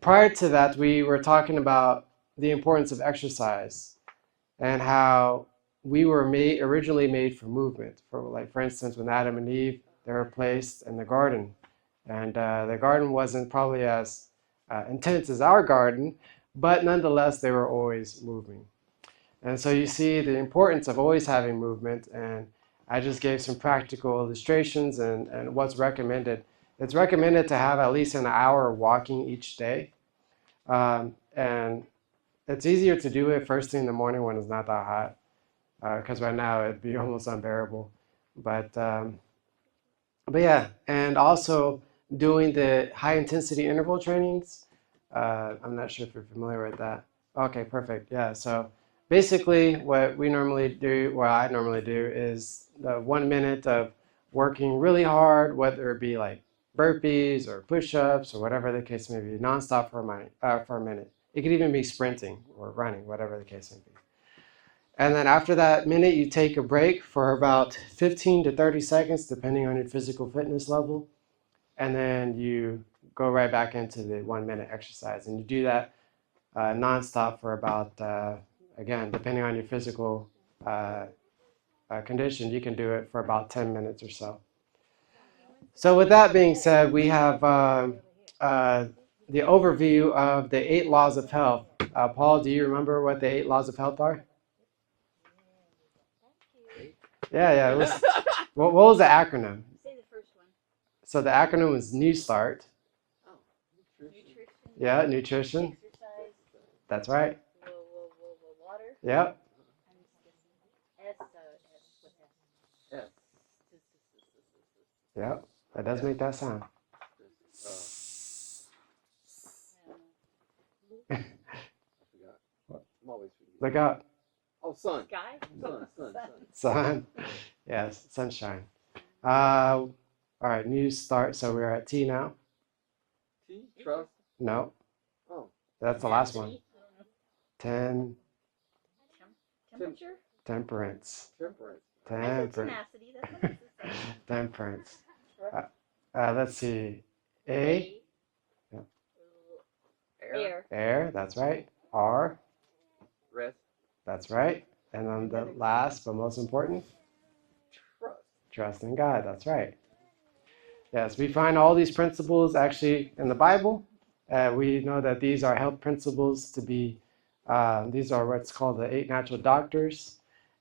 prior to that, we were talking about the importance of exercise and how we were originally made for movement. For instance, when Adam and Eve, they were placed in the garden, and the garden wasn't probably as intense as our garden, but nonetheless, they were always moving. And so you see the importance of always having movement, and I just gave some practical illustrations and what's recommended. It's recommended to have at least an hour walking each day. And it's easier to do it first thing in the morning when it's not that hot, because right now it'd be almost unbearable. But yeah, and also doing the high intensity interval trainings. I'm not sure if you're familiar with that. Okay, perfect. Yeah, so basically what we normally do, what I normally do, is the 1 minute of working really hard, whether it be like burpees or push-ups or whatever the case may be, nonstop for a minute. It could even be sprinting or running, whatever the case may be. And then after that minute, you take a break for about 15 to 30 seconds, depending on your physical fitness level. And then you go right back into the 1 minute exercise. And you do that nonstop for about, again, depending on your physical condition, you can do it for about 10 minutes or so. So with that being said, we have the overview of the 8 laws of health. Paul, do you remember what the 8 laws of health are? Yeah. It was, what was the acronym? Say the first one. So the acronym was New Start. Oh, nutrition. Yeah, nutrition. Exercise. That's right. Water. Yep. S. Yep. That does make that sound. Look out. Oh, sun. Sky. Sun. Yes, sunshine. All right, New Start. So we're at T now. T. Trust. No. Oh. That's the last one. 10. Temperature. Temperance. Temperance. Temperance. Let's see. A. Air. Air. That's right. R. Rest. That's right. And then the last but most important, Trust. trust in God. That's right. Yes, we find all these principles actually in the Bible. We know that these are health principles to be, these are what's called the 8 natural doctors.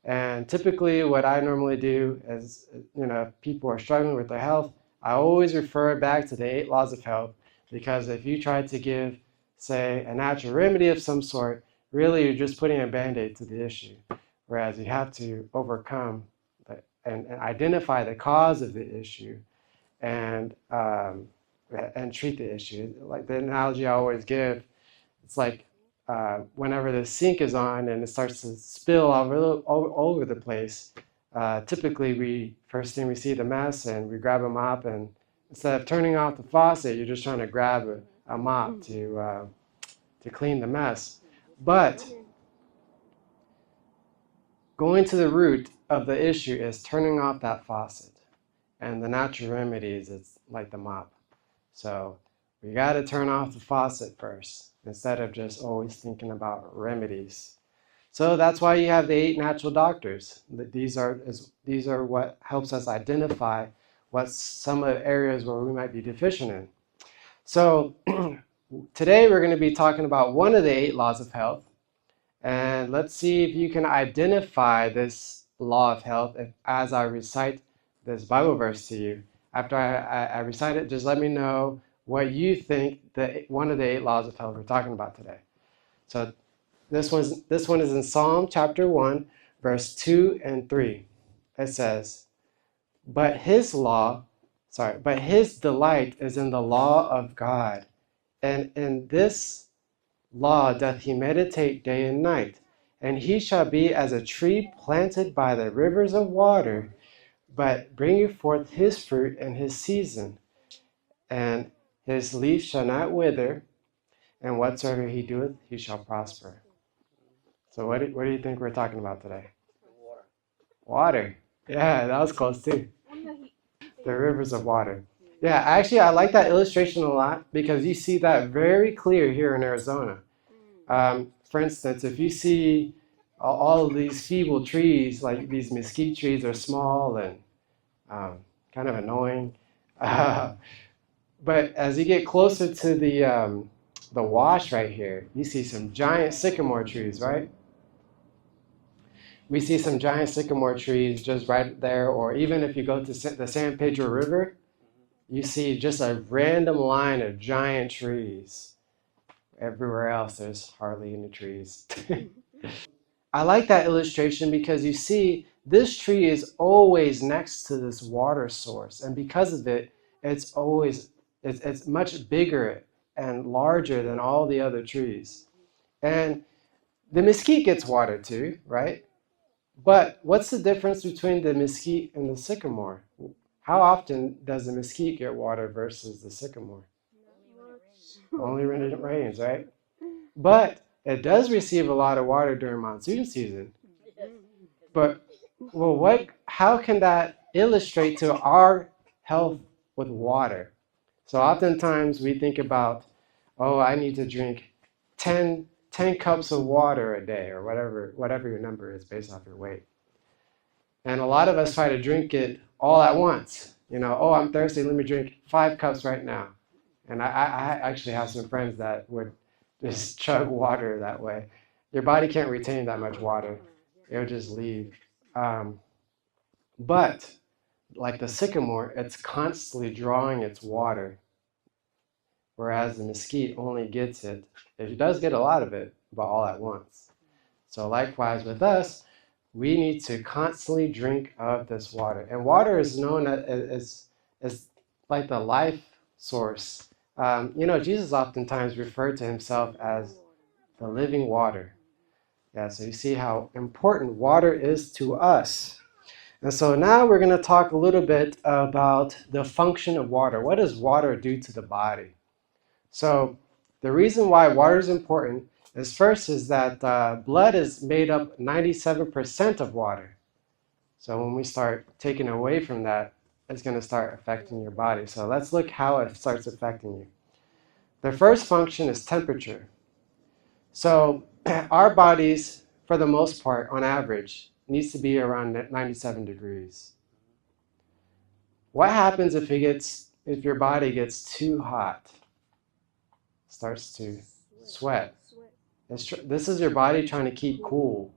And typically what I normally do is, if people are struggling with their health, I always refer back to the 8 laws of health, because if you try to give, say, a natural remedy of some sort, really you're just putting a band-aid to the issue. Whereas you have to overcome and identify the cause of the issue and treat the issue. Like the analogy I always give, it's like whenever the sink is on and it starts to spill all over the place, typically first thing we see the mess and we grab a mop, and instead of turning off the faucet, you're just trying to grab a mop to clean the mess. But going to the root of the issue is turning off that faucet. And the natural remedies is like the mop. So we got to turn off the faucet first, instead of just always thinking about remedies. So that's why you have the 8 natural doctors. These are what helps us identify what's some of the areas where we might be deficient in. So today we're going to be talking about one of the 8 laws of health. And let's see if you can identify this law of health as I recite this Bible verse to you. After I recite it, just let me know what you think one of the 8 laws of health we're talking about today. So this one is in Psalm chapter 1, verse 2 and 3. It says, but his delight is in the law of God, and in this law doth he meditate day and night. And he shall be as a tree planted by the rivers of water, but bringeth forth his fruit in his season, and his leaf shall not wither, and whatsoever he doeth, he shall prosper. So what do you think we're talking about today? Water. Yeah, that was close too. The rivers of water. Yeah, actually, I like that illustration a lot because you see that very clear here in Arizona. For instance, if you see all of these feeble trees, like these mesquite trees are small and um, kind of annoying. Uh, but as you get closer to the wash right here, you see some giant sycamore trees, right? We see some giant sycamore trees just right there, or even if you go to the San Pedro River, you see just a random line of giant trees. Everywhere else, there's hardly any trees. I like that illustration because you see this tree is always next to this water source, and because of it, it's always it's much bigger and larger than all the other trees. And the mesquite gets water too, right? But what's the difference between the mesquite and the sycamore? How often does the mesquite get water versus the sycamore? Only when it rains, right? But it does receive a lot of water during monsoon season. But well, how can that illustrate to our health with water? So oftentimes we think about, oh, I need to drink 10 cups of water a day or whatever your number is based off your weight. And a lot of us try to drink it all at once. Oh, I'm thirsty, let me drink 5 cups right now. And I actually have some friends that would just chug water that way. Your body can't retain that much water, it'll just leave. Um, but like the sycamore, it's constantly drawing its water, whereas the mesquite only gets it, it does get a lot of it, but all at once. So likewise with us, we need to constantly drink of this water. And water is known as like the life source. Jesus oftentimes referred to himself as the living water. Yeah, so you see how important water is to us. And so now we're going to talk a little bit about the function of water. What does water do to the body? So the reason why water is important is first is that blood is made up 97% of water. So when we start taking away from that, it's going to start affecting your body. So let's look how it starts affecting you. The first function is temperature. So our bodies, for the most part, on average, needs to be around 97 degrees. What happens if your body gets too hot? Starts to sweat. This is your body trying to keep cool,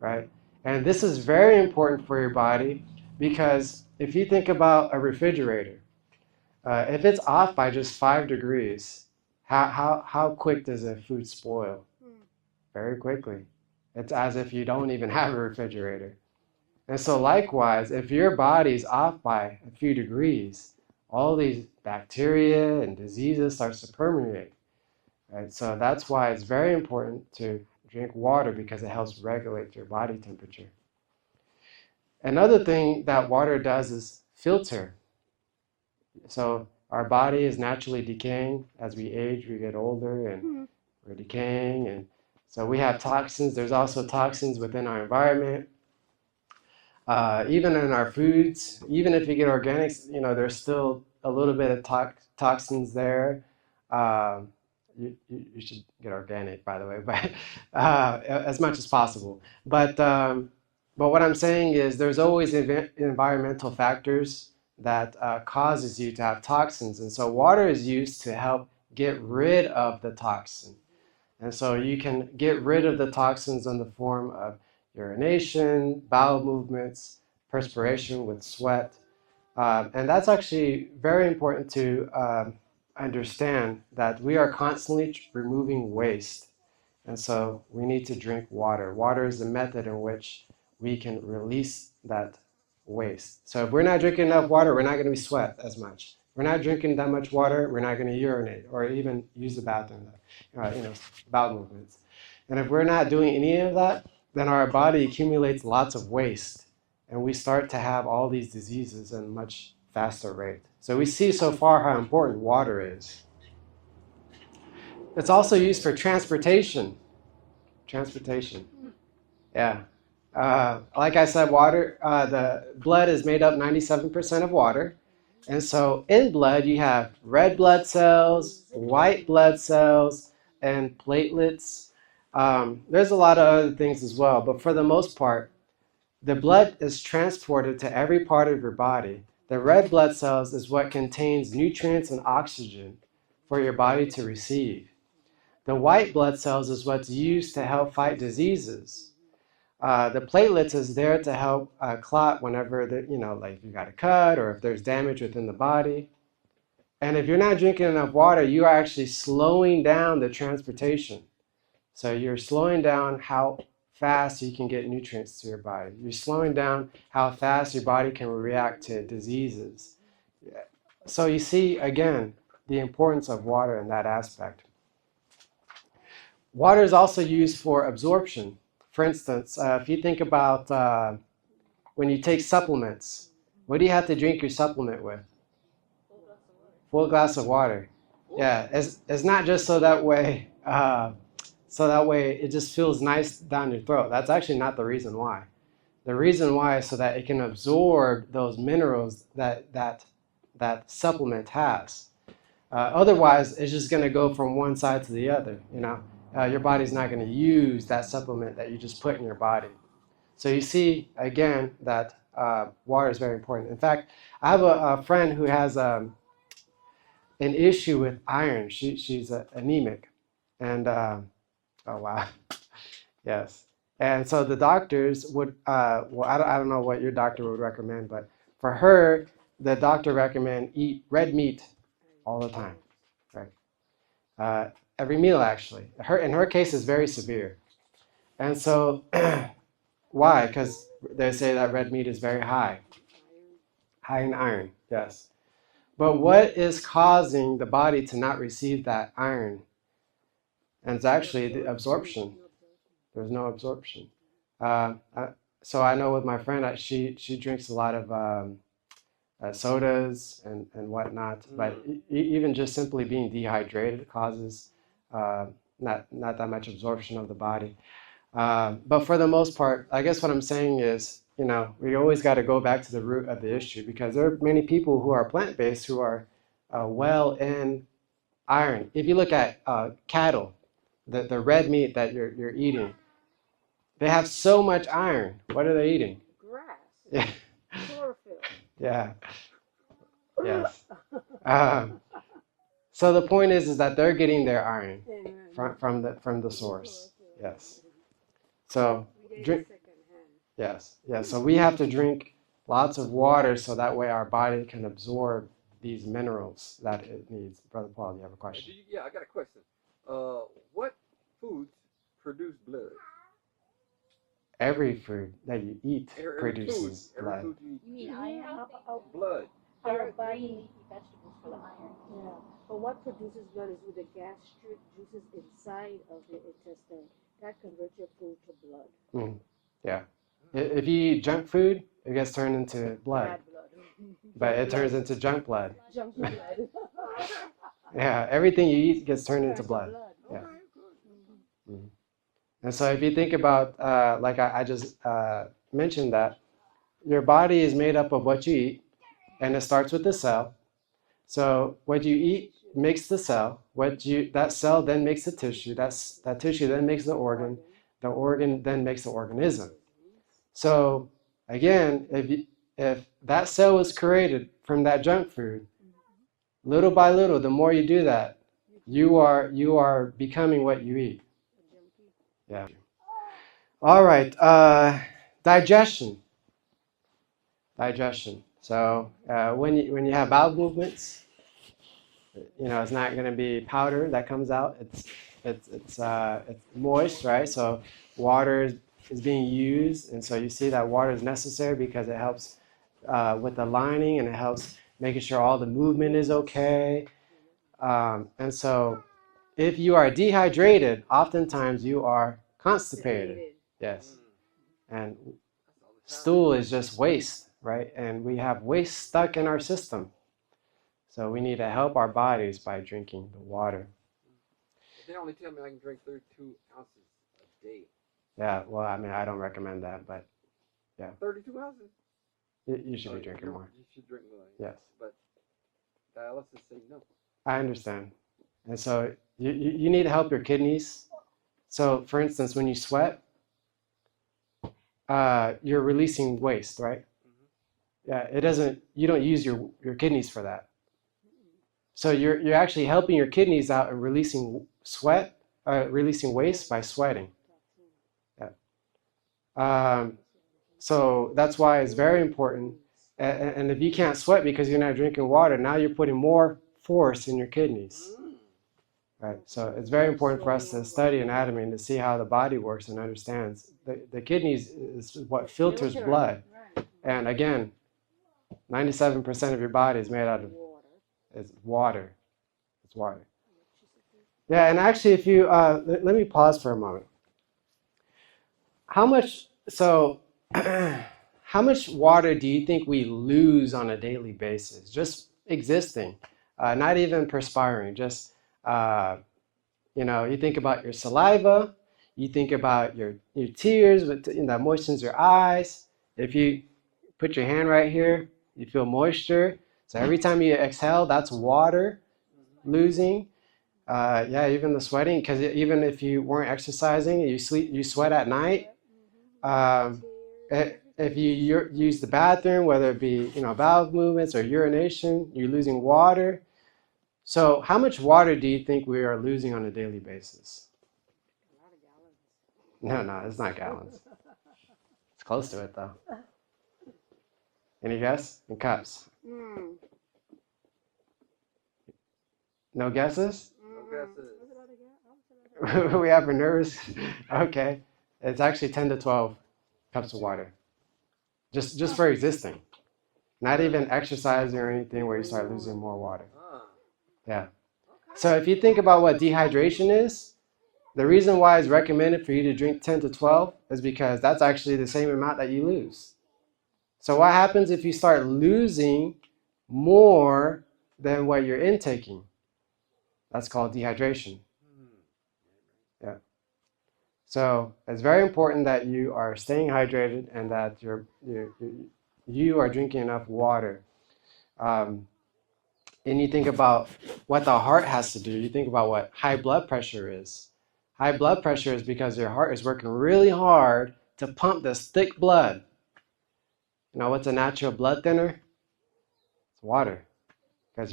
right? And this is very important for your body because if you think about a refrigerator, if it's off by just 5 degrees, how quick does a food spoil? Very quickly. It's as if you don't even have a refrigerator. And so likewise, if your body's off by a few degrees, all these bacteria and diseases starts to permeate. Right? So that's why it's very important to drink water because it helps regulate your body temperature. Another thing that water does is filter. So our body is naturally decaying as we age, we get older and we're decaying. And so we have toxins. There's also toxins within our environment. Even in our foods, even if you get organics, there's still a little bit of toxins there. Um, you should get organic, by the way, but as much as possible. But what I'm saying is there's always environmental factors that causes you to have toxins. And so water is used to help get rid of the toxin. And so you can get rid of the toxins in the form of urination, bowel movements, perspiration with sweat. And that's actually very important to understand that we are constantly removing waste. And so we need to drink water. Water is the method in which we can release that waste. So if we're not drinking enough water, we're not going to be sweat as much. We're not drinking that much water, we're not going to urinate or even use the bathroom, bowel movements. And if we're not doing any of that, then our body accumulates lots of waste and we start to have all these diseases at a much faster rate. So we see so far how important water is. It's also used for transportation. Transportation. Yeah. Like I said, water, the blood is made up 97% of water. And so in blood, you have red blood cells, white blood cells, and platelets. There's a lot of other things as well, but for the most part, the blood is transported to every part of your body. The red blood cells is what contains nutrients and oxygen for your body to receive. The white blood cells is what's used to help fight diseases. The platelets is there to help clot whenever like you got a cut or if there's damage within the body. And if you're not drinking enough water, you are actually slowing down the transportation. So you're slowing down how fast you can get nutrients to your body. You're slowing down how fast your body can react to diseases. So you see, again, the importance of water in that aspect. Water is also used for absorption. For instance, if you think about when you take supplements, what do you have to drink your supplement with? Full glass of water. Yeah, it's not just so that way it just feels nice down your throat. That's actually not the reason why. The reason why is so that it can absorb those minerals that supplement has. Otherwise, it's just going to go from one side to the other. Your body's not going to use that supplement that you just put in your body. So you see again that water is very important. In fact, I have a friend who has an issue with iron. She's anemic, and oh wow, yes. And so the doctors would, well, I don't know what your doctor would recommend, but for her, the doctor recommend eat red meat all the time, right? Every meal actually. In her case is very severe, and so why? Because they say that red meat is very high in iron. Yes. But what is causing the body to not receive that iron? And it's actually the absorption. There's no absorption. Uh, uh, so I know with my friend, she drinks a lot of sodas and whatnot. But even just simply being dehydrated causes not that much absorption of the body. But for the most part, I guess what I'm saying is, we always got to go back to the root of the issue because there are many people who are plant-based who are well in iron. If you look at cattle, the red meat that you're eating, they have so much iron. What are they eating? Grass. Yeah. Chlorophyll. Yeah. Yes. So the point is that they're getting their iron from the source. Yes. So drink. Yes. Yeah. So we have to drink lots of water so that way our body can absorb these minerals that it needs. Brother Paul, you have a question? Yeah, I got a question. What foods produce blood? Every food that you eat Every produces every blood. food you eat. You mean iron? Blood. Carrot, green leafy vegetables for the iron. Yeah, but what produces blood is with the gastric juices inside of the intestine that converts your food to blood. Mm. Yeah. If you eat junk food, it gets turned into blood, Bad blood. but it turns into junk blood. Junk blood. Yeah, everything you eat gets turned into blood. Yeah. Okay, good. Mhm. And so if you think about, like I just mentioned that, your body is made up of what you eat, and it starts with the cell. So what you eat makes the cell. That cell then makes the tissue. That tissue then makes the organ. The organ then makes the organism. So again, if that cell was created from that junk food, little by little, the more you do that, you are becoming what you eat. Yeah. All right. Digestion. Digestion. So when you have bowel movements, it's not going to be powder that comes out. It's moist, right? So water is being used, and so you see that water is necessary because it helps with the lining and it helps making sure all the movement is okay. And so if you are dehydrated, oftentimes you are constipated. Yes. And stool is just waste, right? And we have waste stuck in our system. So we need to help our bodies by drinking the water. They only tell me I can drink 32 ounces a day. Yeah, well, I mean, I don't recommend that, but yeah. 32 ounces? You should be drinking more. You should drink more. Yes. But dialysis say no. I understand. And so you need to help your kidneys. So, for instance, when you sweat, you're releasing waste, right? Yeah, it doesn't. You don't use your kidneys for that. So you're actually helping your kidneys out and releasing sweat, releasing waste by sweating. Yeah. So that's why it's very important. And if you can't sweat because you're not drinking water, now you're putting more force in your kidneys. Right. So it's very important for us to study anatomy and to see how the body works and understands. The kidneys is what filters blood. And again, 97% of your body is made out of is water. It's water. Yeah, and actually, if you let me pause for a moment. How much so? How much water do you think we lose on a daily basis? Just existing, not even perspiring. Just you think about your saliva, you think about your tears that moistens your eyes. If you put your hand right here, you feel moisture. So every time you exhale, that's water losing. Yeah, even the sweating, because even if you weren't exercising, you sweat at night. Um, if you use the bathroom, whether it be bowel movements or urination, you're losing water. So how much water do you think we are losing on a daily basis? No, it's not gallons. It's close to it though. Any guess? In cups. No guesses? No guesses. We have for nervous. Okay, it's actually 10 to 12 cups of water. Just for existing. Not even exercising or anything where you start losing more water. Yeah. So if you think about what dehydration is, the reason why it's recommended for you to drink 10 to 12 is because that's actually the same amount that you lose. So what happens if you start losing more than what you're intaking? That's called dehydration. Yeah. So it's very important that you are staying hydrated and that you are drinking enough water. And you think about what the heart has to do. You think about what high blood pressure is. High blood pressure is because your heart is working really hard to pump this thick blood. You know what's a natural blood thinner? It's water. Because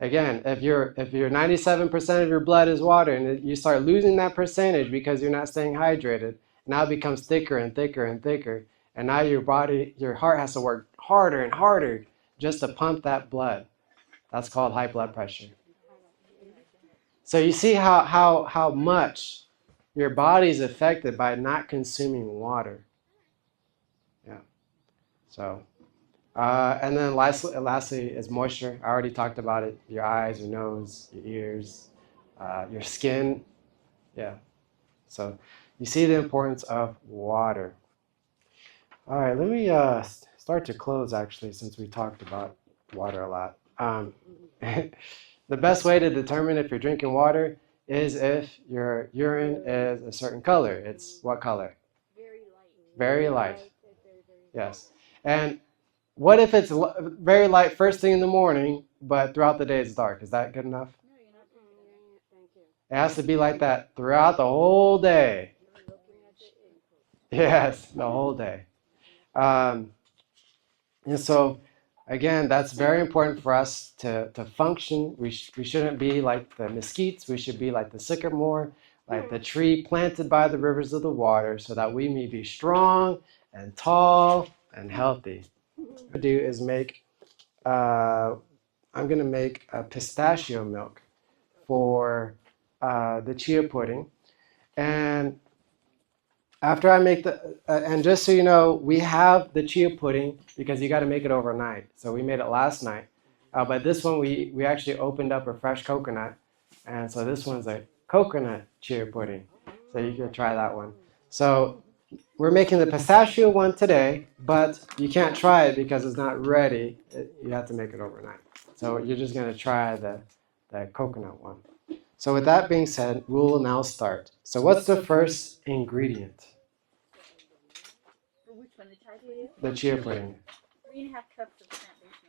again, if you're 97% of your blood is water and you start losing that percentage because you're not staying hydrated, now it becomes thicker and thicker and thicker. And now your heart has to work harder and harder just to pump that blood. That's called high blood pressure. So you see how much your body is affected by not consuming water. Yeah. So, and then lastly is moisture. I already talked about it. Your eyes, your nose, your ears, your skin. Yeah. So you see the importance of water. All right, let me start to close actually, since we talked about water a lot. The best way to determine if you're drinking water is if your urine is a certain color. It's what color? Very light. Yes. And what if it's very light first thing in the morning, but throughout the day it's dark? Is that good enough? It has to be like that throughout the whole day. Yes, the whole day. And so, again, that's very important for us to function. We shouldn't be like the mesquites. We should be like the sycamore, like the tree planted by the rivers of the water, so that we may be strong and tall and healthy. What I do is I'm going to make a pistachio milk for the chia pudding. And after I make and just so you know, we have the chia pudding because you got to make it overnight. So we made it last night. But this one, we actually opened up a fresh coconut. And so this one's a coconut chia pudding. So you can try that one. So we're making the pistachio one today, but you can't try it because it's not ready. You have to make it overnight. So you're just going to try the coconut one. So with that being said, we will now start. So what's the first ingredient? For which one? The chai pudding? The chia pudding. 3.5 cups of plant-based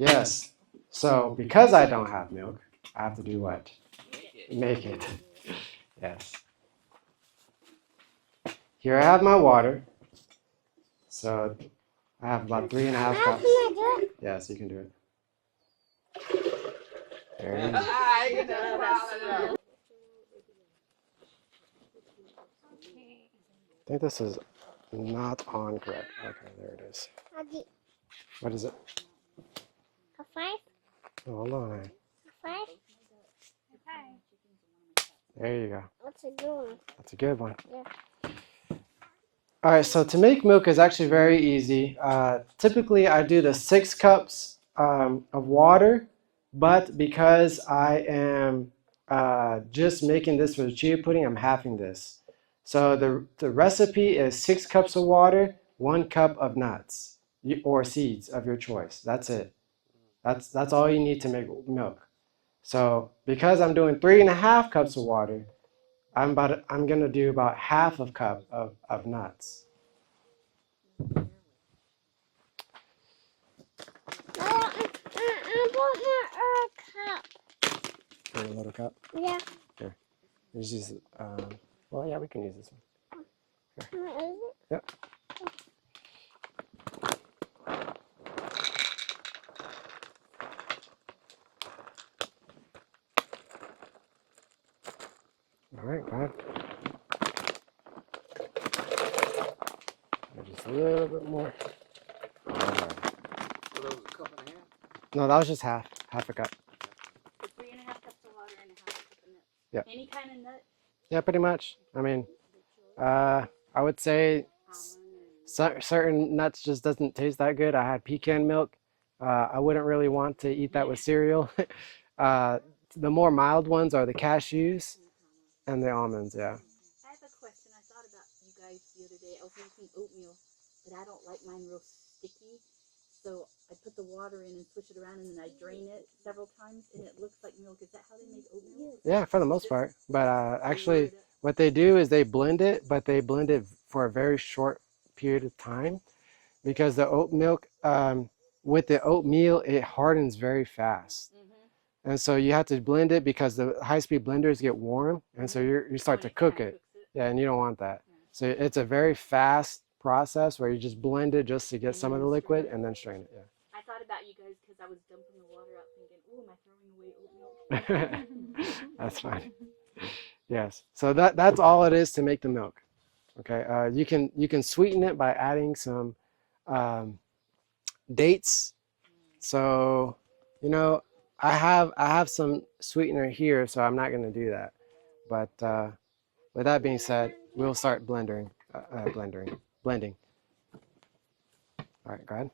milk. Yes. So because I don't have milk, I have to do what? Make it. Yes. Here I have my water. So I have about 3.5 cups. Yes, you can do it. There you go. I think this is not on correct. Okay, there it is. What is it? A 5? Oh, hold on. 5? There you go. That's a good one. That's a good one. Yeah. All right, so to make milk is actually very easy. Typically, I do the 6 cups of water, but because I am just making this for the chia pudding, I'm halving this. So the recipe is 6 cups of water, 1 cup of nuts or seeds of your choice. That's it. That's all you need to make milk. So because I'm doing 3.5 cups of water, I'm gonna do about half of cup of nuts. I want my cup. A little cup. Yeah. Here. Let's use well, yeah, we can use this one. What is it? Yep. All right, go ahead. Just a little bit more. All right. So that was a cup and a half? No, that was just half a cup. So 3.5 cups of water and a half a cup of nuts. Yep. Any kind of nut? Yeah, pretty much. I mean, I would say certain nuts just doesn't taste that good. I had pecan milk. I wouldn't really want to eat that with cereal. The more mild ones are the cashews and the almonds. Yeah. I have a question. I thought about you guys the other day. I was making oatmeal, but I don't like mine real sticky. So I put the water in and switch it around, and then I drain it several times, and it looks like milk. Is that how they make oatmeal? Yeah, for the most part. But actually, what they do is they blend it, but they blend it for a very short period of time because the oat milk, with the oatmeal, it hardens very fast. And so you have to blend it because the high-speed blenders get warm, and so you start to cook it. Yeah, and you don't want that. So it's a very fast process where you just blend it just to get some of the liquid and then strain it. Yeah. I thought about you guys because I was dumping the water out thinking, ooh, am I throwing away oatmeal? That's fine. Yes. So that's all it is to make the milk. Okay. You can sweeten it by adding some dates. So, you know, I have some sweetener here, so I'm not going to do that. But with that being said, we'll start blending. All right, go ahead.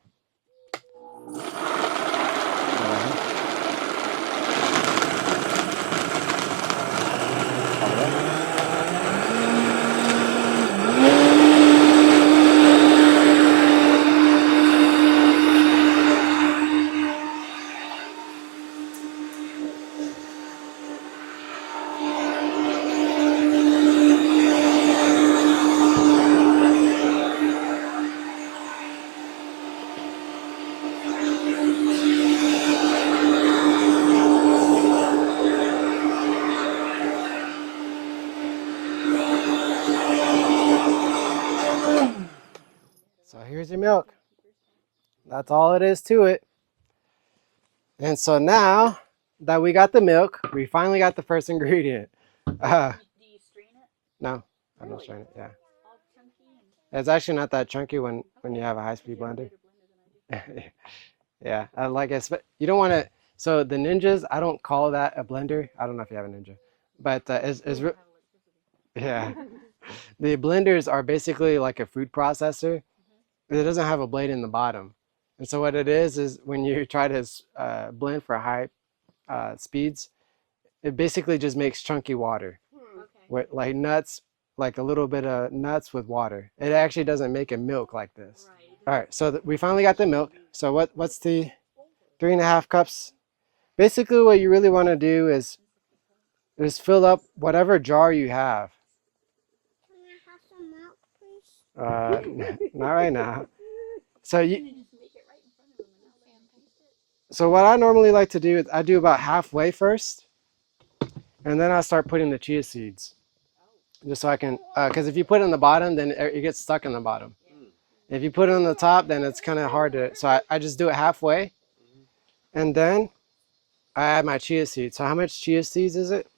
So here's your milk. That's all it is to it. And so now that we got the milk, we finally got the first ingredient. Do you strain it? No, I don't strain it. Yeah, All chunky? And... it's actually not that chunky when you have a high-speed blender. Yeah, I like it. But you don't want to. So the Ninjas, I don't call that a blender. I don't know if you have a Ninja, but yeah, the blenders are basically like a food processor. It doesn't have a blade in the bottom, and so what it is when you try to blend for high speeds, it basically just makes chunky water with like nuts, like a little bit of nuts with water. It actually doesn't make a milk like this. All right, so we finally got the milk. So what's the 3.5 cups? Basically, what you really want to do is fill up whatever jar you have. Can I have some milk, please? Not right now. So So what I normally like to do is I do about halfway first, and then I start putting the chia seeds. Just so I can, because if you put it in the bottom, then it gets stuck in the bottom. If you put it on the top, then it's kind of hard to, so I just do it halfway. And then I add my chia seeds. So how much chia seeds is it?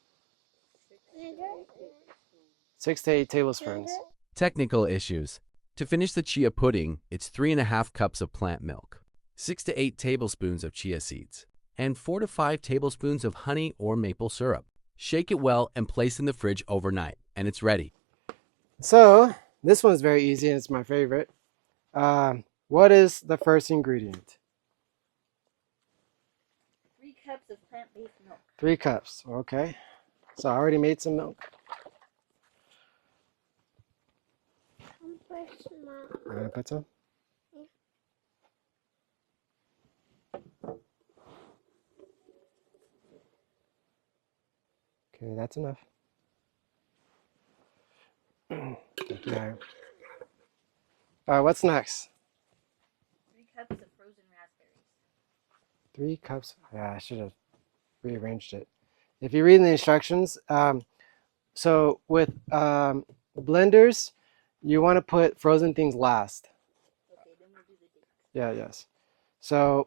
6 to 8 tablespoons. Technical issues. To finish the chia pudding, it's 3.5 cups of plant milk, 6 to 8 tablespoons of chia seeds, and 4 to 5 tablespoons of honey or maple syrup. Shake it well and place in the fridge overnight, and it's ready. So this one's very easy and it's my favorite. What is the first ingredient? 3 cups of plant-based milk. 3 cups, okay. So I already made some milk. I'm gonna put some. Okay, that's enough. Okay. What's next? 3 cups of frozen raspberries. 3 cups. Yeah, I should have rearranged it. If you read the instructions, so with blenders, you want to put frozen things last. Okay, then we'll do the dates. Yeah, yes. So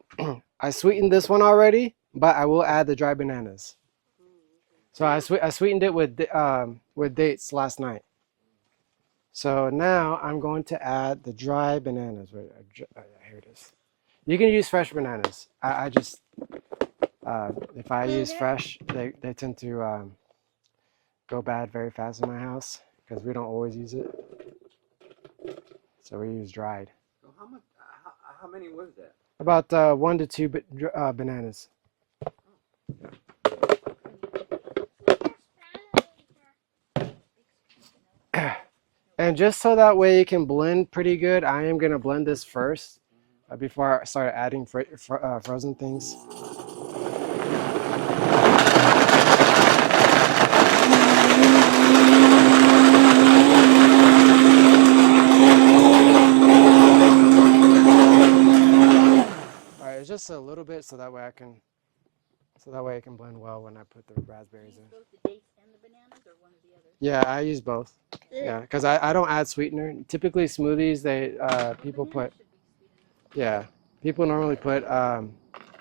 I sweetened this one already, but I will add the dry bananas. So I sweetened it with dates last night. So now I'm going to add the dry bananas. Wait, here it is. You can use fresh bananas. I just, if I use fresh, they tend to go bad very fast in my house because we don't always use it. So we use dried. So how many was that? About 1 to 2 bananas. And just so that way it can blend pretty good, I am going to blend this first before I start adding frozen things. All right, it's just a little bit so that way it can blend well when I put the raspberries in. Both the dates and the bananas, or one or the other? Yeah, I use both. Yeah, because I don't add sweetener. Typically smoothies, people put, yeah, people normally put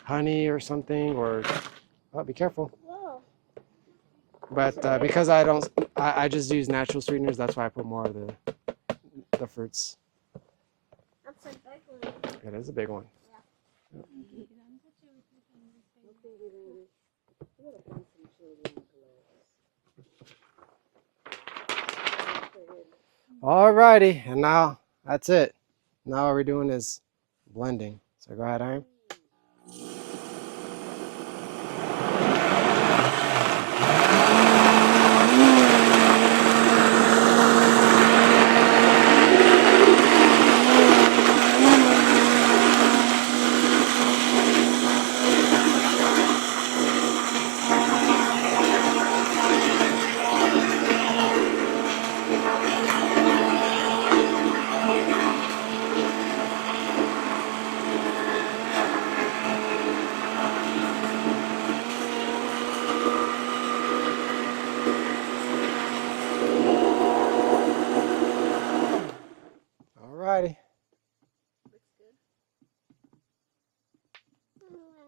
honey or something, or, oh, be careful. But because I just use natural sweeteners, that's why I put more of the fruits. That's a big one. It is a big one. Alrighty, and now that's it. Now all we're doing is blending. So go ahead, Iron. Alrighty.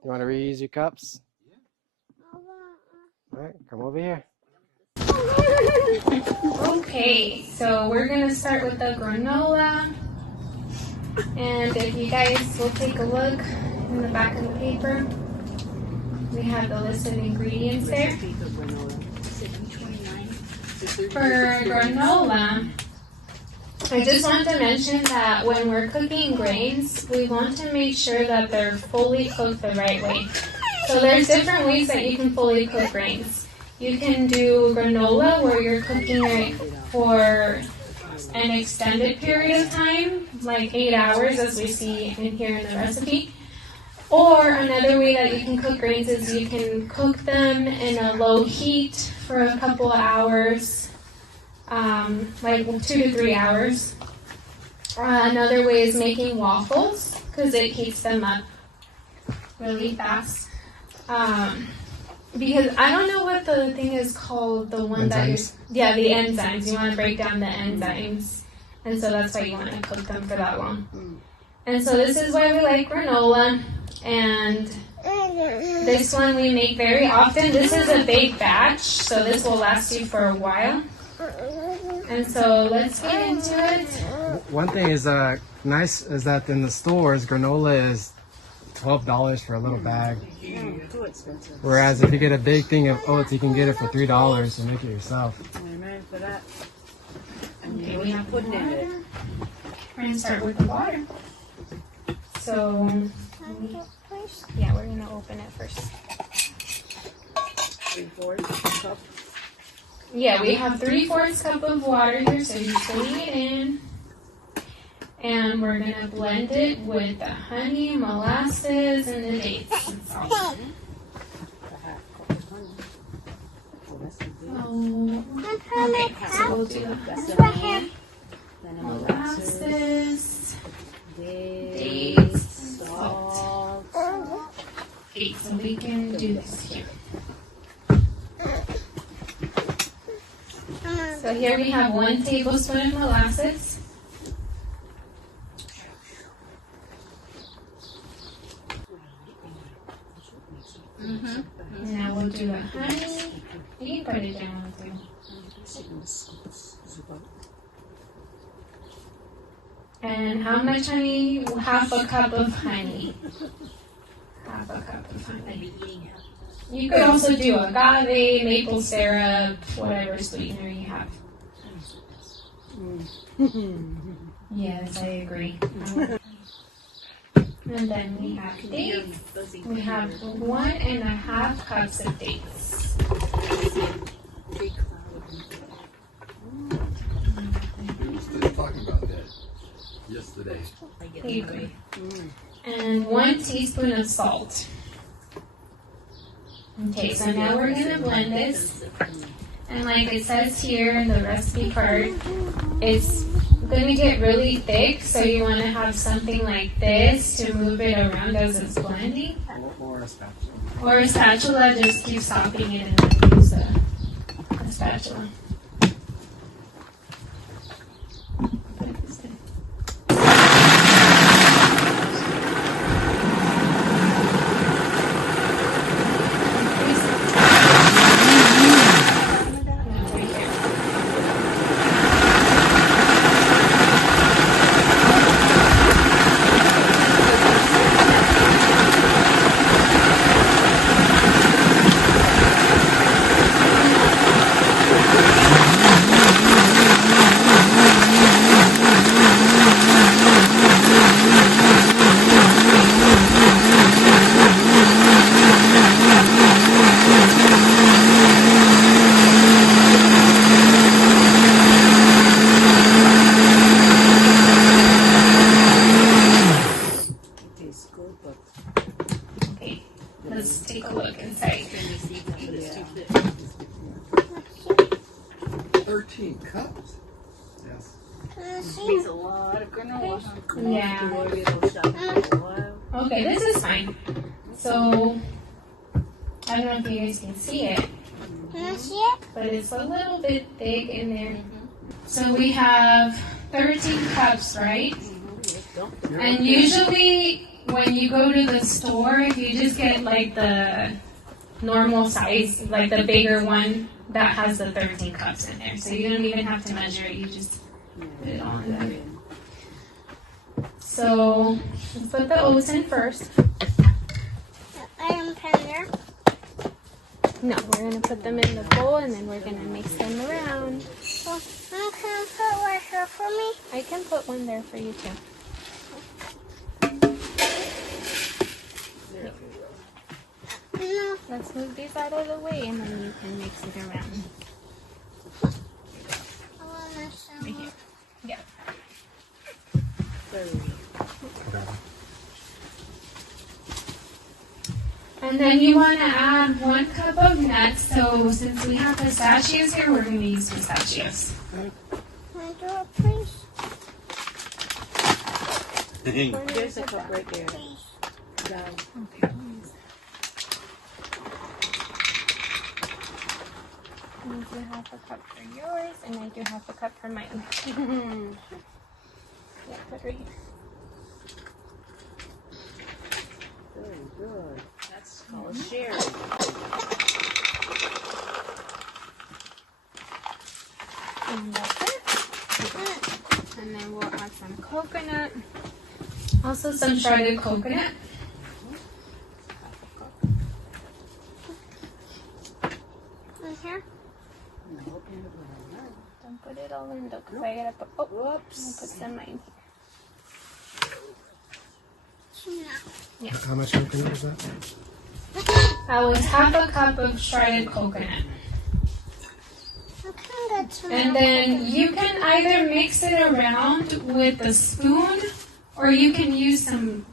You want to reuse your cups? All right, come over here. Okay, so we're gonna start with the granola. And if you guys will take a look in the back of the paper, we have the list of ingredients there. For granola, I just want to mention that when we're cooking grains, we want to make sure that they're fully cooked the right way. So there's different ways that you can fully cook grains. You can do granola where you're cooking it for an extended period of time, like 8 hours as we see in here in the recipe. Or another way that you can cook grains is you can cook them in a low heat for a couple of hours, like 2 to 3 hours. Another way is making waffles because it heats them up really fast. Because I don't know what the thing is called, the one that Enzymes? yeah, the enzymes. You want to break down the enzymes. And so that's why you want to cook them for that long. And so this is why we like granola. And this one we make very often. This is a big batch, so this will last you for a while. And so let's get into it. One thing is nice is that in the stores, granola is $12 for a little bag. Too expensive. Whereas if you get a big thing of oats, you can get it for $3 and make it yourself. Amen for that. And Okay, you know we you have putting in it. We're going to start with the water. So, yeah, we're going to open it first. 3/4 cup. Yeah, we have 3/4 cup of water here, so you're putting it in. And we're going to blend it with the honey, molasses, and the dates. And salt. A half cup of honey. So that's the big. Okay, so we'll do That's the honey. Then the molasses. molasses, Dates. dates, salt. Salt. Okay, so we can do this here. So here we have 1 tablespoon of molasses. Now we'll do the honey. You can put it down too. And how much honey? Half a cup of honey. Half a cup of honey. You could also do agave, maple syrup, whatever sweetener you have. Yes, I agree. And then we have dates. We have 1.5 cups of dates. We were talking about that yesterday. Okay. And 1 teaspoon of salt. Okay, so now we're going to blend this. And like it says here in the recipe card, it's going to get really thick, so you want to have something like this to move it around as it's blending. Or a spatula. Or a spatula, just keep stopping it and then use a spatula. Okay, let's take a look inside. 13 cups? Yes. It's a lot of granola. Yeah. Okay, this is fine. So, I don't know if you guys can see it, but it's a little bit thick in there. So we have 13 cups, right? And usually when you go to the store, if you just get like the normal size, like the bigger one, that has the 13 cups in there. So you don't even have to measure it, you just put it on there. So let's put the oats in first. No, we're going to put them in the bowl and then we're going to mix them around. I can put one there for you too. Let's move these out of the way and then you can mix it around. Right here. Yeah. And then you want to add 1 cup of nuts. So since we have pistachios here, we're going to use pistachios. There's a cup right there. Okay. You do half a cup for yours, and I do half a cup for mine. Yeah, put right here. Very good. That's called sharing. And that's it. And then we'll add some coconut. Also some shredded coconut. In here. Don't put it all in though, because I gotta put, oh, whoops. I'll put some in here. Yeah. How much coconut is that? That was half a cup of shredded coconut. And then you can either mix it around with a spoon, or you can use some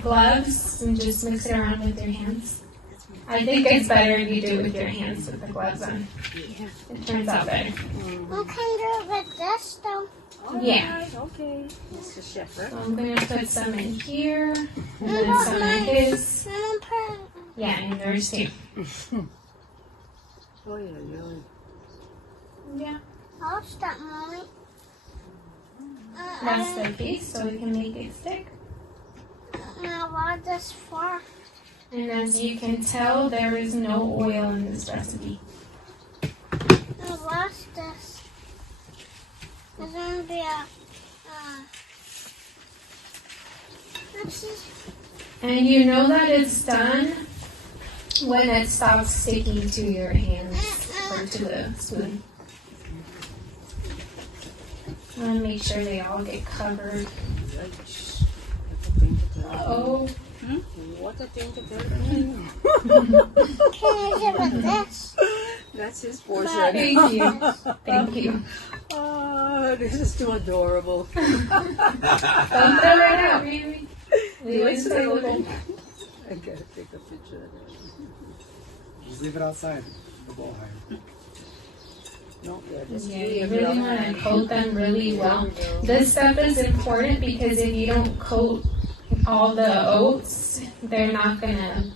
gloves and just mix it around with your hands. I think it's better if you do it with your hands with the gloves on. It turns out better. Okay, do it with this though. Yeah. Okay. Mr. Shepherd. So I'm going to put some in here, and then some in his. Yeah, and yours too. Oh, yeah. Yeah. I'll stop, Mommy. That's the piece, so we can make it stick. Now, what this for? And as you can tell, there is no oil in this recipe. Now, what's this? There's gonna be a. What's this? And you know that it's done when it stops sticking to your hands or to the spoon. I want to make sure they all get covered. Oh. What a thing to do. Can I give it this? That's his portion. Thank you. Thank you. Oh, this is too adorable. Don't throw it out, baby. Leave it available. I gotta take a picture of that. Just leave it outside the bowl higher. No, yeah, just Yeah, you really want to coat them really well. This stuff is important because if you don't coat all the oats, they're not gonna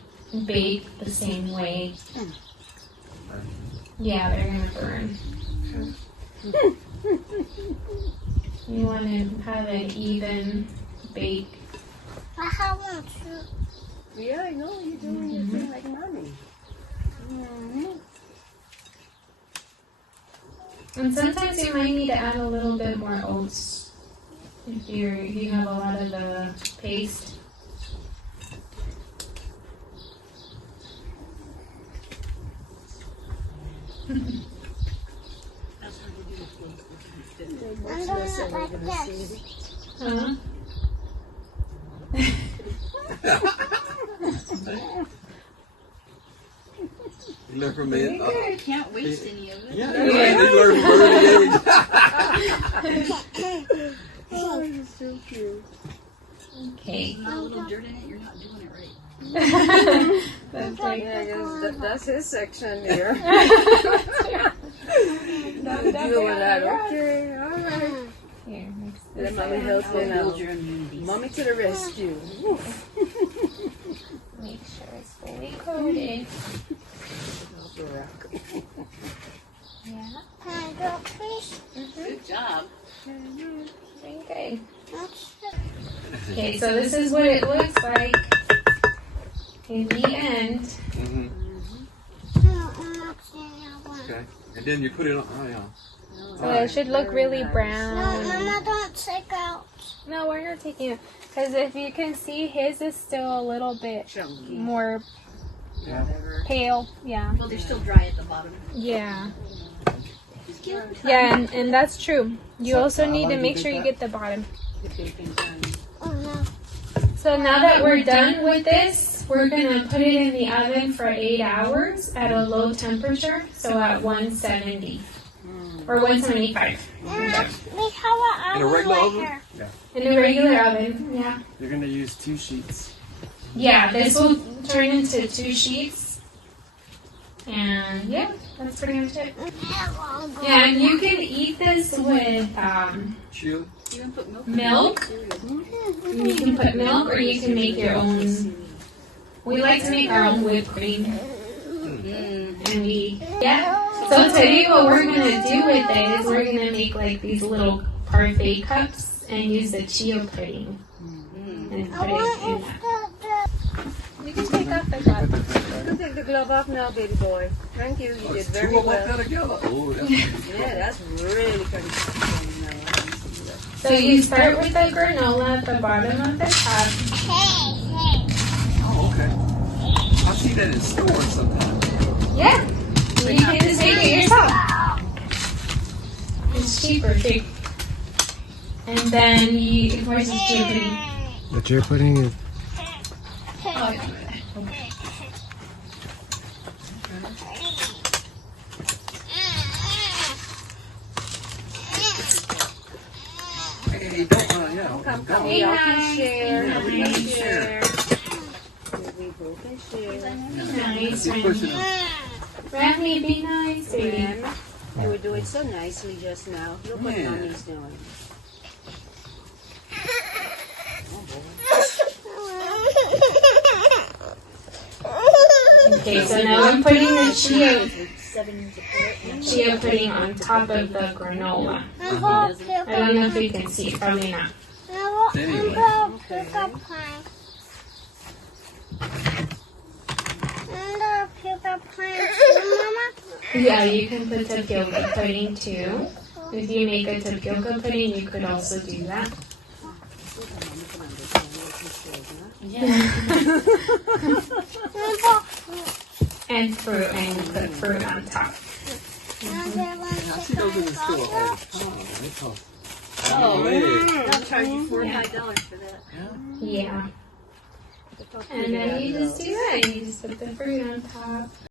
bake the same way. Yeah, they're gonna burn. You want to have an even bake. I have one too. Yeah, I know. You're doing your thing like mommy. And sometimes you might need to add a little bit more oats if you have a lot of the paste. I'm doing it like this. Huh? You learn from me. I can't waste any of it. Yeah, you learn from early age. Oh, you're so cute. Okay. There's not a little dirt in it, you're not doing it right. That's like, Yeah, that's his section there. Don't Deal with that. yeah. Okay, all right. Here, mix Let this mommy in. help you Build now. your immunity. Mommy to the rescue. Make sure it's fully coated. Yeah. Can I do it, please? Good job. Doing good. That's Okay, so this is what it looks like in the end. Mm-hmm. no, I'm not seeing that one. Okay. And then you put it on. Oh, yeah. So it should look really No, brown. Mama, don't take out. No, we're not taking it. Because if you can see, his is still a little bit Chunky. more Yeah. Whatever. pale. Yeah. Well, they're still dry at the bottom. Yeah. Just give them time. Yeah, and that's true. You So, also how need long to do you make bake sure you that? get the bottom. The bacon done. Oh no. So now that we're done with this, we're gonna put it in the oven for 8 hours at a low temperature, so at 170 or 175 We have an In a oven regular right oven? here. in a regular oven. Yeah. You're gonna use 2 sheets. Yeah, this will turn into 2 sheets, and yeah, that's pretty much it. Yeah, and you can eat this with Chili. You can put milk. milk. You can put milk, or you can make your own. We like to make our own whipped cream, and we yeah. So today what we're gonna do with it is we're gonna make like these little parfait cups and use the chia pudding and put it in that. You can take off the glove. You can take the glove off now, baby boy. Thank you. You did very well. Oh, that's Yeah, that's really kind of So you start with the granola at the bottom of the cup. Oh, okay. I see that in stores sometimes. Yeah. You can just make it yourself. It's cheaper too. And then where's the chia pudding? The chia pudding is. Oh, Hey, don't, yeah. Come, Hey, we all guys. can share. Yeah, We we can can share. We both can share. nice, Keep pushing Remy. them. Remy, be nice, baby. Ren, you were doing so nicely just now. Look what Yeah. Mommy's doing. Okay, so now I'm putting the chia 7 years apart. chia pudding on top of the granola. I don't know if you can see, probably not. There you go. Yeah, you can put tapioca pudding too. If you make a tapioca pudding, you could also do that. And fruit, and you put fruit on top. I see those in the store all the time. They cost Oh. $1. They'll charge you $4 or $5 for that. Yeah. And then you just do that. You just put the fruit on top.